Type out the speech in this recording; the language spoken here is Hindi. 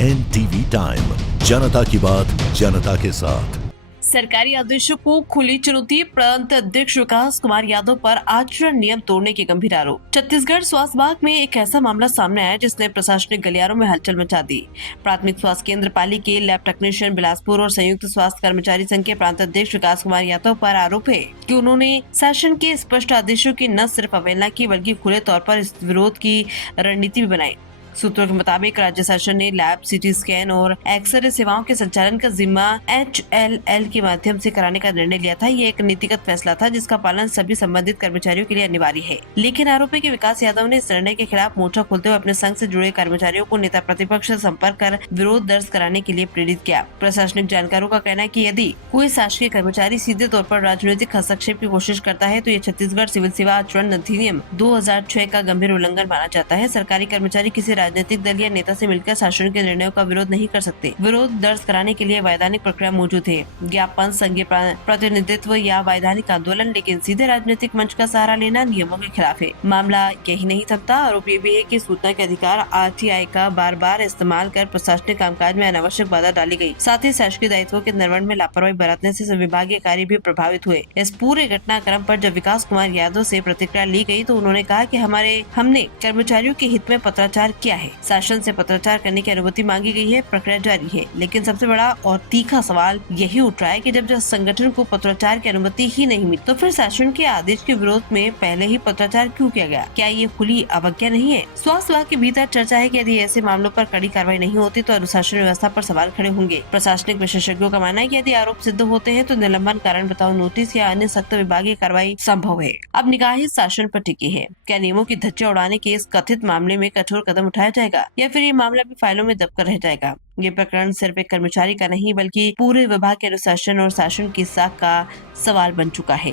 NTV टाइम, जनता की बात जनता के साथ। सरकारी आदेशों को खुली चुनौती, प्रांत अध्यक्ष विकास कुमार यादव पर आचरण नियम तोड़ने के गंभीर आरोप। छत्तीसगढ़ स्वास्थ्य विभाग में एक ऐसा मामला सामने आया जिसने प्रशासनिक गलियारों में हलचल मचा दी। प्राथमिक स्वास्थ्य केंद्र पाली के लैब टेक्नीशियन बिलासपुर और संयुक्त स्वास्थ्य कर्मचारी संघ के प्रांत अध्यक्ष विकास कुमार यादव पर आरोप है कि उन्होंने शासन के स्पष्ट आदेशों की न सिर्फ अवहेलना की बल्कि खुले तौर पर इस विरोध की रणनीति भी बनाई। सूत्रों के मुताबिक राज्य शासन ने लैब, सीटी स्कैन और एक्सरे सेवाओं के संचालन का जिम्मा HLL के माध्यम से कराने का निर्णय लिया था। ये एक नीतिगत फैसला था जिसका पालन सभी संबंधित कर्मचारियों के लिए अनिवार्य है। लेकिन आरोप है कि विकास यादव ने इस निर्णय के खिलाफ मोर्चा खोलते हुए अपने संघ से जुड़े कर्मचारियों को नेता प्रतिपक्ष से संपर्क कर विरोध दर्ज कराने के लिए प्रेरित किया। प्रशासनिक जानकारों का कहना है कि यदि कोई शासकीय कर्मचारी सीधे तौर पर राजनीतिक हस्तक्षेप की कोशिश करता है तो ये छत्तीसगढ़ सिविल सेवा आचरण अधिनियम 2006 का गंभीर उल्लंघन माना जाता है। सरकारी कर्मचारी किसी राजनीतिक दल या नेता से मिलकर शासन के निर्णयों का विरोध नहीं कर सकते। विरोध दर्ज कराने के लिए वैधानिक प्रक्रिया मौजूद है, ज्ञापन, संघीय प्रतिनिधित्व या वैधानिक आंदोलन, लेकिन सीधे राजनीतिक मंच का सहारा लेना नियमों के खिलाफ है। मामला यही नहीं थमता। आरोप ये भी है कि सूचना के अधिकार RTI का बार बार इस्तेमाल कर प्रशासनिक कामकाज में अनावश्यक बाधा डाली गई। साथ ही शासकीय दायित्वों के निर्वहन में लापरवाही बरतने से विभागीय कार्य भी प्रभावित हुए। इस पूरे घटनाक्रम पर जब विकास कुमार यादव से प्रतिक्रिया ली गई तो उन्होंने कहा कि हमने कर्मचारियों के हित में पत्राचार किया है। शासन से पत्राचार करने की अनुमति मांगी गई है, प्रक्रिया जारी है। लेकिन सबसे बड़ा और तीखा सवाल यही उठ रहा है कि जब संगठन को पत्राचार की अनुमति ही नहीं मिली तो फिर शासन के आदेश के विरोध में पहले ही पत्राचार क्यों किया गया? क्या ये खुली अवज्ञा नहीं है? स्वास्थ्य विभाग के भीतर चर्चा है कि यदि ऐसे मामलों पर कड़ी कार्रवाई नहीं होती तो अनुशासन व्यवस्था पर सवाल खड़े होंगे। प्रशासनिक विशेषज्ञों का मानना है कि यदि आरोप सिद्ध होते हैं तो निलंबन, कारण बताओ नोटिस या अन्य सख्त विभागीय कार्रवाई संभव है। अब निगाहें शासन पर टिकी है। क्या नियमों की धज्जियां उड़ाने के इस कथित मामले में कठोर कदम उठाया जाएगा या फिर ये मामला भी फाइलों में दबकर रह जाएगा? ये प्रकरण सिर्फ एक कर्मचारी का नहीं बल्कि पूरे विभाग के अनुशासन और शासन की साख का सवाल बन चुका है।